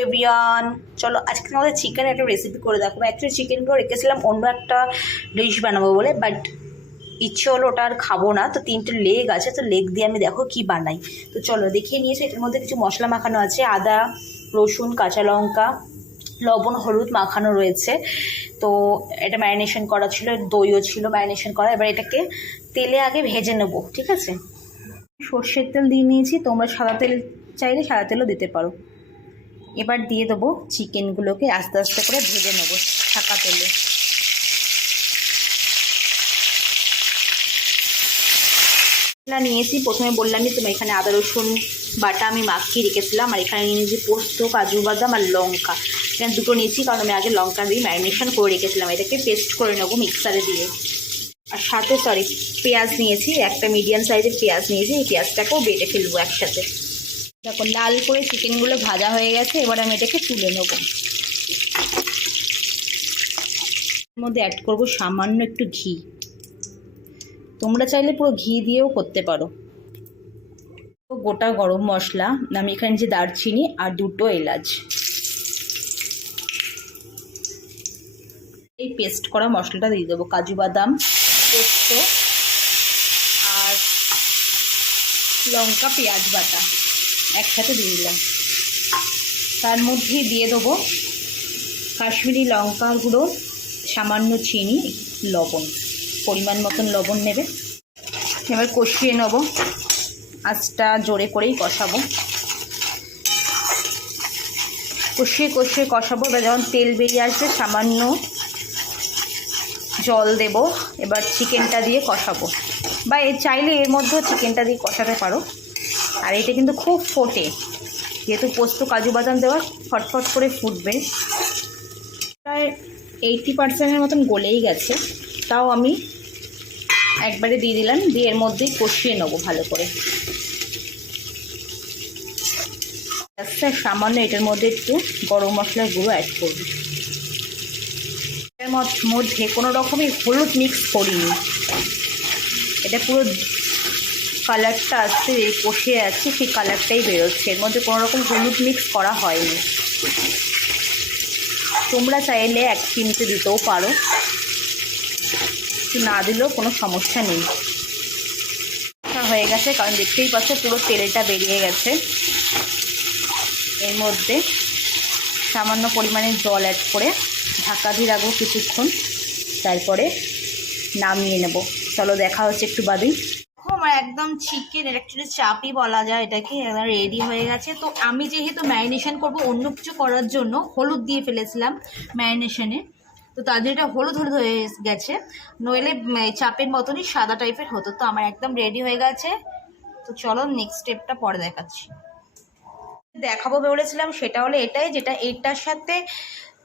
Everyone, চলো আজকে আমাদের চিকেন একটা রেসিপি করে দেখো। অ্যাকচুয়ালি চিকেনগুলো রেখেছিলাম অন্য একটা ডিশ বানাবো বলে, বাট ইচ্ছে হলো ওটা আর খাবো না। তো 3টে লেগ আছে, তো লেগ দিয়ে আমি দেখো কি বানাই। তো চলো দেখিয়ে নিয়েছি। এটার মধ্যে কিছু মশলা মাখানো আছে, আদা, রসুন, কাঁচা লঙ্কা, লবণ, হলুদ মাখানো রয়েছে। তো এটা ম্যারিনেশন করা ছিল, দইও ছিল ম্যারিনেশন করা। এবার এটাকে তেলে আগে ভেজে নেবো, ঠিক আছে। সর্ষের তেল দিয়ে নিয়েছি, তোমরা সাদা তেল চাইলে সাদা তেলও দিতে পারো। এবার দিয়ে দেবো চিকেনগুলোকে, আস্তে আস্তে করে ভেজে নেবো ছাকা তেলে। নিয়েছি, প্রথমে বললামই তুমি, এখানে আদা রসুন বাটা আমি মাখিয়ে রেখেছিলাম, আর এখানে নিয়ে নিয়েছি পোস্ত, কাজু বাদাম আর লঙ্কা। এখানে দুটো নিয়েছি কারণ আমি আগে লঙ্কা দিয়ে ম্যারিনেশন করে রেখেছিলাম। এটাকে পেস্ট করে নেবো মিক্সারে দিয়ে। আর সাথে পেঁয়াজ নিয়েছি, একটা মিডিয়াম সাইজের পেঁয়াজ নিয়েছি। এই পেঁয়াজটাকেও বেটে ফেলবো একসাথে। দেখো লাল করে চিকেনগুলো ভাজা হয়ে গেছে, এবার আমি এটাকে তুলে নেবো। এর মধ্যে অ্যাড করবো সামান্য একটু ঘি। তোমরা চাইলে পুরো ঘি দিয়েও করতে পারো। গোটা গরম মশলা আমি এখানে যে দারচিনি আর 2টো এলাচ, এই পেস্ট করা মশলাটা দিয়ে দেবো। কাজু বাদাম, পোস্ত আর লঙ্কা, পেঁয়াজ বাটা একসাথে দিয়ে দিলাম। তার মধ্যেই দিয়ে দেবো কাশ্মীরি লঙ্কার গুঁড়ো, সামান্য চিনি, লবণ, পরিমাণ মতন লবণ নেবে। এবার কষিয়ে নেবো, আঁচটা জোরে করেই কষাবো। কষিয়ে কষিয়ে কষাবো। এবার যখন তেল বেরিয়ে আসবে সামান্য জল দেব। এবার চিকেনটা দিয়ে কষাবো, বা চাইলে এর মধ্যেও চিকেনটা দিয়ে কষাতে পারো। আর এটা কিন্তু খুব ফোটে, যেহেতু পোস্ত কাজু বাদাম দেওয়া, ফটফট করে ফুটবে। প্রায় 80% মতন গলেই গেছে, তাও আমি একবারে দিয়ে দিলাম, দিয়ে এর মধ্যেই কষিয়ে নেবো ভালো করে। আচ্ছা, সামান্য এটার মধ্যে একটু গরম মশলার গুঁড়ো অ্যাড করব। এর মধ্যে কোনো রকমই হলুদ মিক্স করিনি। এটা পুরো কালারটা আসছে, কষে আছে সেই কালারটাই বেরোচ্ছে, এর মধ্যে কোনো রকম হলুদ মিক্স করা হয়নি। তোমরা চাইলে 1 চিমটে দিতেও পারো, না দিলেও কোনো সমস্যা নেই। হয়ে গেছে, কারণ দেখতেই পাচ্ছ পুরো তেলটা বেরিয়ে গেছে। এর মধ্যে সামান্য পরিমাণে জল অ্যাড করে ঢাকা দিয়ে রাখবো কিছুক্ষণ, তারপরে নামিয়ে নেব। চলো দেখা হচ্ছে একটু বাদেই। আমার একদম চিকেন, অ্যাকচুয়ালি চাপই বলা যায় এটাকে, একদম রেডি হয়ে গেছে। তো আমি যেহেতু ম্যারিনেশন করব অন্য কিছু করার জন্য, হলুদ দিয়ে ফেলেছিলাম ম্যারিনেশনে, তো তাদের এটা হলুদ হলুদ হয়ে গেছে, নইলে চাপের মতনই সাদা টাইপের হতো। তো আমার একদম রেডি হয়ে গেছে। তো চলো নেক্সট স্টেপটা পরে দেখাচ্ছি। দেখাবো বলেছিলাম সেটা হলো এটাই, যেটা এটার সাথে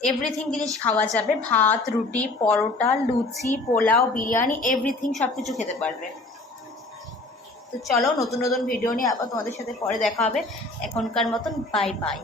এভরিথিং জিনিস খাওয়া যাবে। ভাত, রুটি, পরোটা, লুচি, পোলাও, বিরিয়ানি, এভরিথিং সব কিছু খেতে পারবে। তো চলো নতুন নতুন ভিডিও নিয়ে আবার তোমাদের সাথে পরে দেখা হবে। এখনকার মতন বাই বাই।